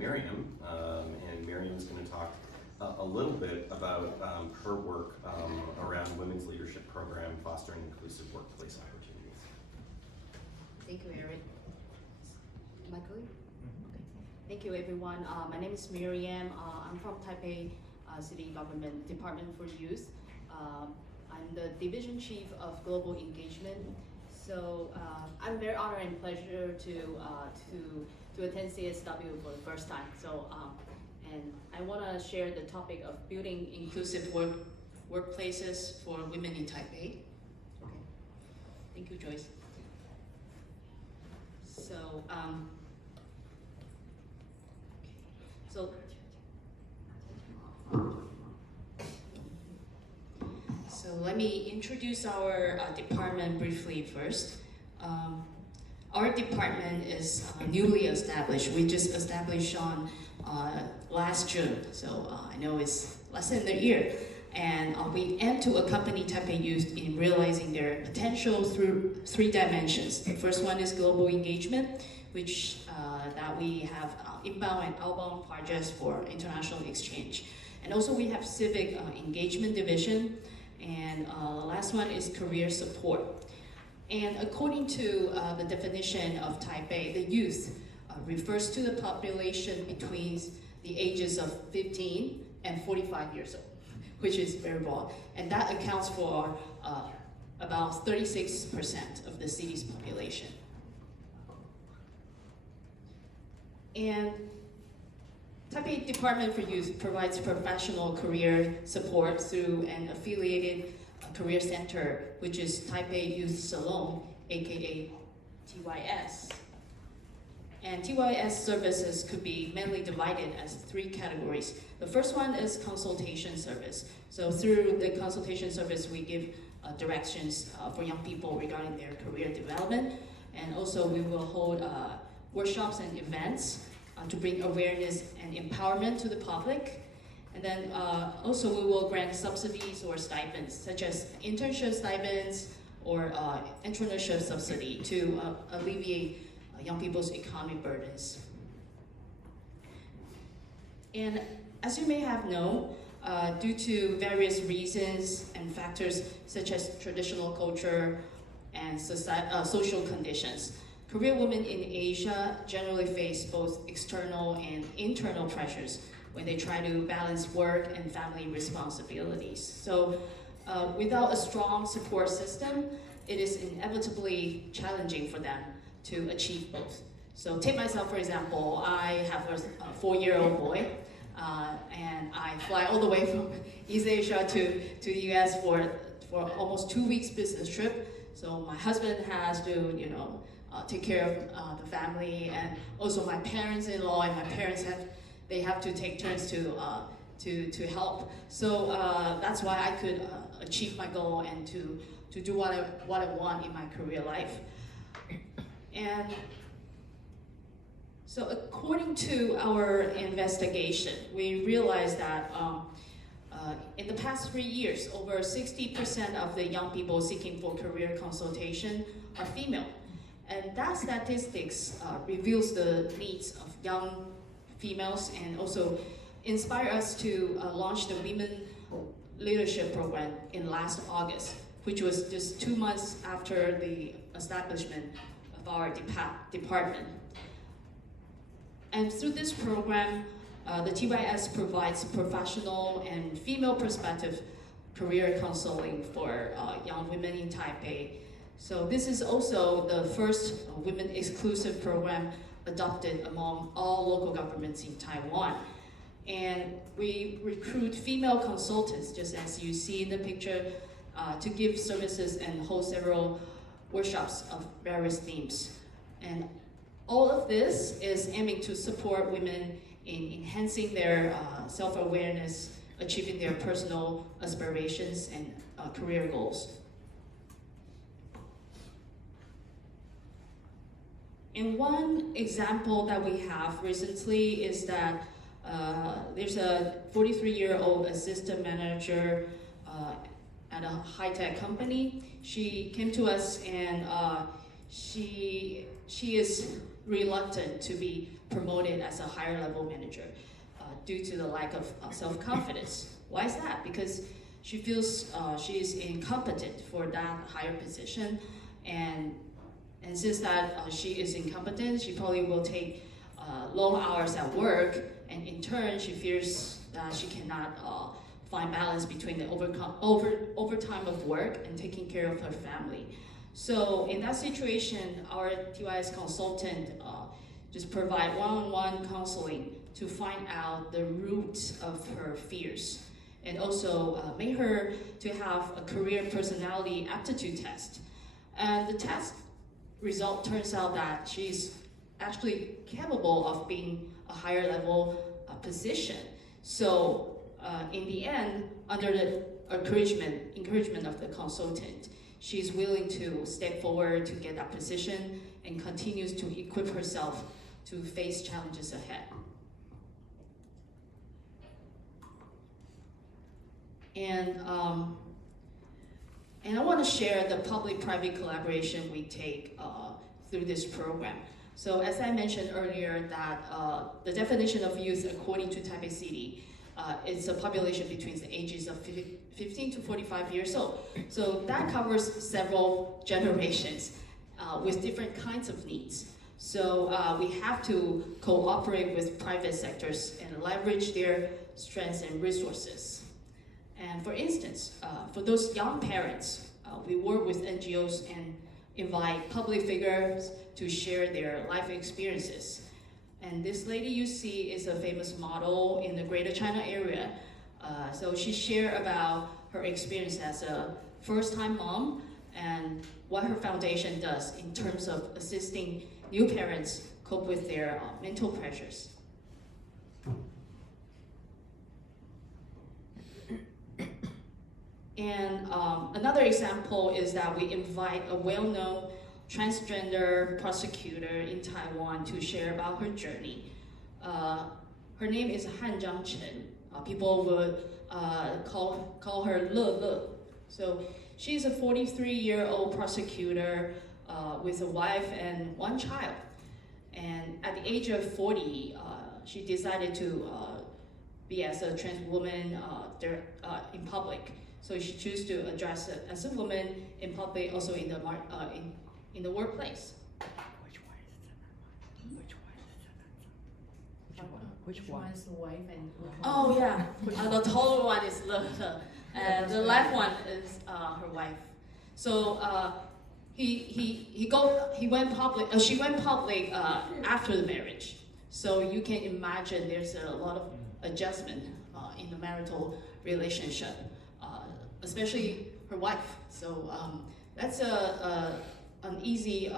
Miriam, and Miriam's going to talk a little bit about her work around women's leadership program fostering inclusive workplace opportunities. Thank you, Eric. Am I good? Okay. Thank you, everyone. My name is Miriam. I'm from Taipei City Government Department for Youth. I'm the Division Chief of Global Engagement. So I'm very honored and pleasure to attend CSW for the first time. So and I want to share the topic of building inclusive workplaces for women in Taipei. Okay. Thank you, Joyce. So So let me introduce our department briefly first. Our department is newly established. We just established on last June, so I know it's less than a year. And we aim to accompany Taipei youth in realizing their potential through 3 dimensions. The first one is global engagement, which that we have inbound and outbound projects for international exchange. And also we have civic engagement division. And the last one is career support. And according to the definition of Taipei, the youth refers to the population between the ages of 15 and 45 years old, which is very broad. And that accounts for about 36% of the city's population. And Taipei Department for Youth provides professional career support through an affiliated career center, which is Taipei Youth Salon, aka TYS. And TYS services could be mainly divided as 3 categories. The first one is consultation service. So through the consultation service, we give directions for young people regarding their career development. And also we will hold workshops and events to bring awareness and empowerment to the public. And then also we will grant subsidies or stipends, such as internship stipends or entrepreneurship subsidy to alleviate young people's economic burdens. And as you may have known, due to various reasons and factors such as traditional culture and social conditions, Korean women in Asia generally face both external and internal pressures when they try to balance work and family responsibilities. So without a strong support system, it is inevitably challenging for them to achieve both. So take myself, for example, I have a 4-year-old boy, and I fly all the way from East Asia to the US for almost 2 weeks business trip. So my husband has to, take care of the family, and also my parents-in-law and my parents have to take turns to help. So that's why I could achieve my goal and to do what I want in my career life. And so according to our investigation, we realized that in the past 3 years, over 60% of the young people seeking for career consultation are female. And that statistics reveals the needs of young females and also inspire us to launch the Women Leadership Program in last August, which was just 2 months after the establishment of our department. And through this program, the TYS provides professional and female perspective career counseling for young women in Taipei. So this is also the first women exclusive program adopted among all local governments in Taiwan. And we recruit female consultants, just as you see in the picture, to give services and hold several workshops of various themes. And all of this is aiming to support women in enhancing their self-awareness, achieving their personal aspirations and career goals. And one example that we have recently is that there's a 43-year-old assistant manager at a high-tech company. She came to us and she is reluctant to be promoted as a higher level manager due to the lack of self-confidence. Why is that? Because she feels she is incompetent for that higher position, and since that she is incompetent, she probably will take long hours at work, and in turn she fears that she cannot find balance between the overtime of work and taking care of her family. So in that situation, our TYS consultant just provide one-on-one counseling to find out the roots of her fears, and also made her to have a career personality aptitude test. And the test result turns out that she's actually capable of being a higher level position. So in the end, under the encouragement of the consultant, she's willing to step forward to get that position and continues to equip herself to face challenges ahead. And I want to share the public-private collaboration we take through this program. So as I mentioned earlier, that the definition of youth according to Taipei City, it's a population between the ages of 15 to 45 years old. So that covers several generations with different kinds of needs. So we have to cooperate with private sectors and leverage their strengths and resources. And for instance, for those young parents, we work with NGOs and invite public figures to share their life experiences. And this lady you see is a famous model in the Greater China area. So she shared about her experience as a first-time mom and what her foundation does in terms of assisting new parents cope with their mental pressures. And another example is that we invite a well-known transgender prosecutor in Taiwan to share about her journey. Her name is Hanzhang Chen. People would call her Le. So she's a 43-year-old prosecutor with a wife and one child. And at the age of 40, she decided to be as a trans woman in public. So she chose to address it as a woman in public, also in the workplace. Which one is the wife and which one? Oh yeah, the taller one is Le, and the left one is her wife. So she went public after the marriage. So you can imagine there's a lot of adjustment in the marital relationship, especially her wife. So that's an easy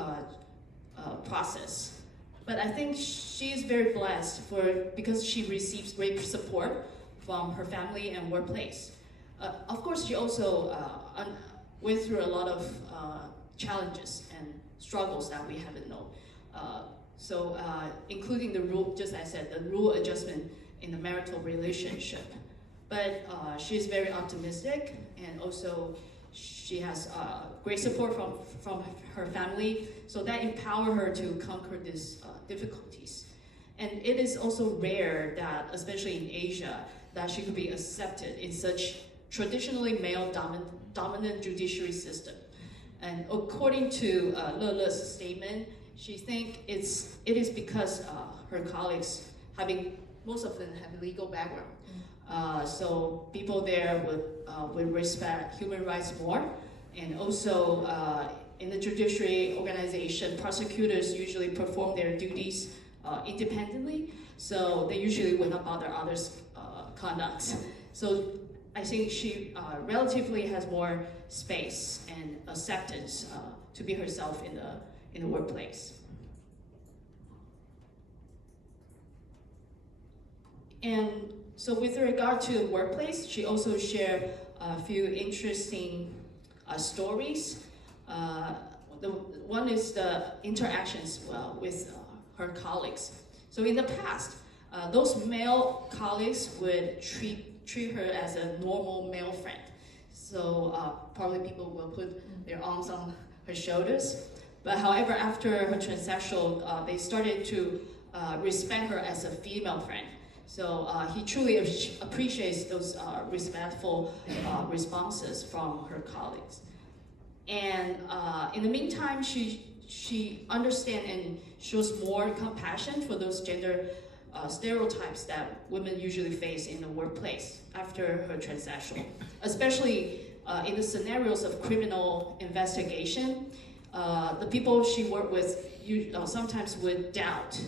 process. But I think she is very blessed because she receives great support from her family and workplace. Of course, she also went through a lot of challenges and struggles that we haven't known. So including the rule, just as I said, the rule adjustment in the marital relationship. But she's very optimistic, and also she has great support from her family, so that empower her to conquer these difficulties. And it is also rare that, especially in Asia, that she could be accepted in such traditionally male-dominant judiciary system. And according to Lele's statement, she thinks it is because her colleagues, most of them have a legal background. So people there would respect human rights more, and also in the judiciary organization, prosecutors usually perform their duties independently, so they usually will not bother others' conduct. So I think she relatively has more space and acceptance to be herself in the workplace. And so with regard to the workplace, she also shared a few interesting stories. One is the interactions with her colleagues. So in the past, those male colleagues would treat her as a normal male friend. So probably people will put their arms on her shoulders. But however, after her transsexual, they started to respect her as a female friend. So he truly appreciates those respectful responses from her colleagues. And in the meantime, she understands and shows more compassion for those gender stereotypes that women usually face in the workplace after her transsexual, especially in the scenarios of criminal investigation. The people she worked with sometimes would doubt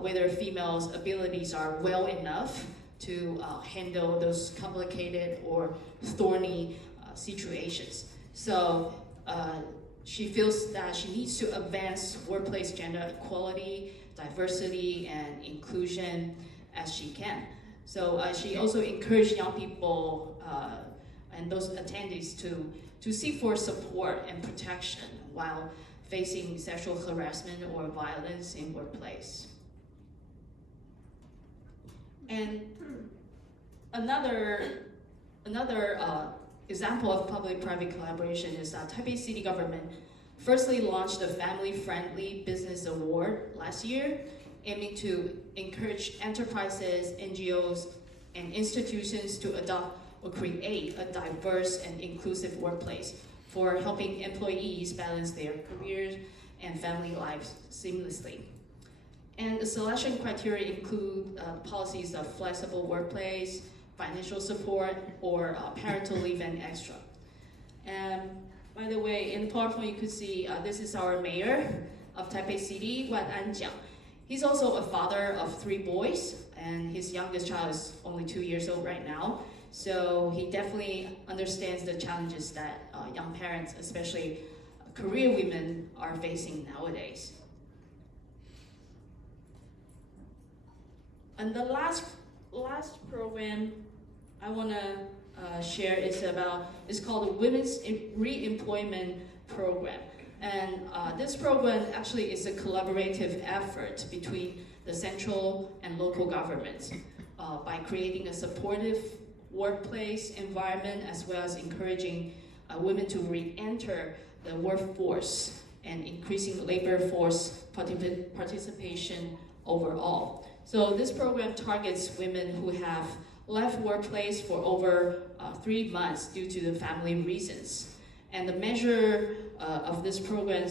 whether females' abilities are well enough to handle those complicated or thorny situations. So she feels that she needs to advance workplace gender equality, diversity, and inclusion as she can. So she also encouraged young people and those attendees to seek for support and protection while facing sexual harassment or violence in workplace. And another example of public-private collaboration is that Taipei City government firstly launched the Family Friendly Business Award last year, aiming to encourage enterprises, NGOs, and institutions to adopt or create a diverse and inclusive workplace for helping employees balance their careers and family lives seamlessly. And the selection criteria include policies of flexible workplace, financial support, or parental leave and extra. And by the way, in the PowerPoint you could see this is our mayor of Taipei City, Wan Anjiang. He's also a father of 3 boys, and his youngest child is only 2 years old right now. So he definitely understands the challenges that young parents, especially career women, are facing nowadays. And the last program I want to share is called the Women's Re-Employment Program. And this program actually is a collaborative effort between the central and local governments by creating a supportive workplace environment, as well as encouraging women to re-enter the workforce and increasing labor force participation overall. So this program targets women who have left workplace for over 3 months due to the family reasons. And the measure of this program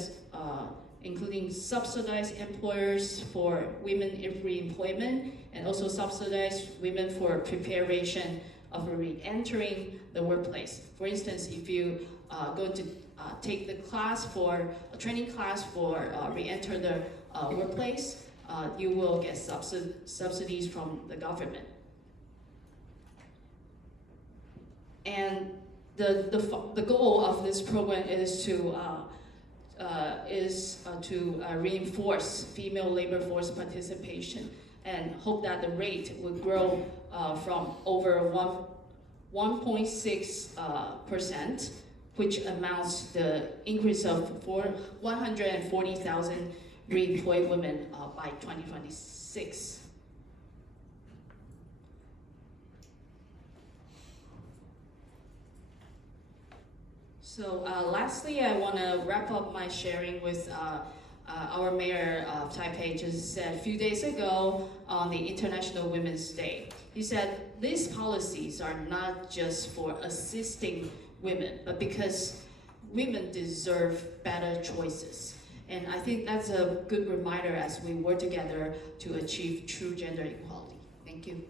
including subsidized employers for women re-employment, and also subsidized women for preparation of re-entering the workplace. For instance, if you go to take the class for a training class for re-enter the workplace, you will get subsidies from the government. And the goal of this program is to reinforce female labor force participation, and hope that the rate would grow from over 1.6%, which amounts to the increase of 140,000 re-employed women by 2026. So lastly, I want to wrap up my sharing with our mayor of Taipei just said a few days ago on the International Women's Day. He said these policies are not just for assisting women, but because women deserve better choices. And I think that's a good reminder as we work together to achieve true gender equality. Thank you.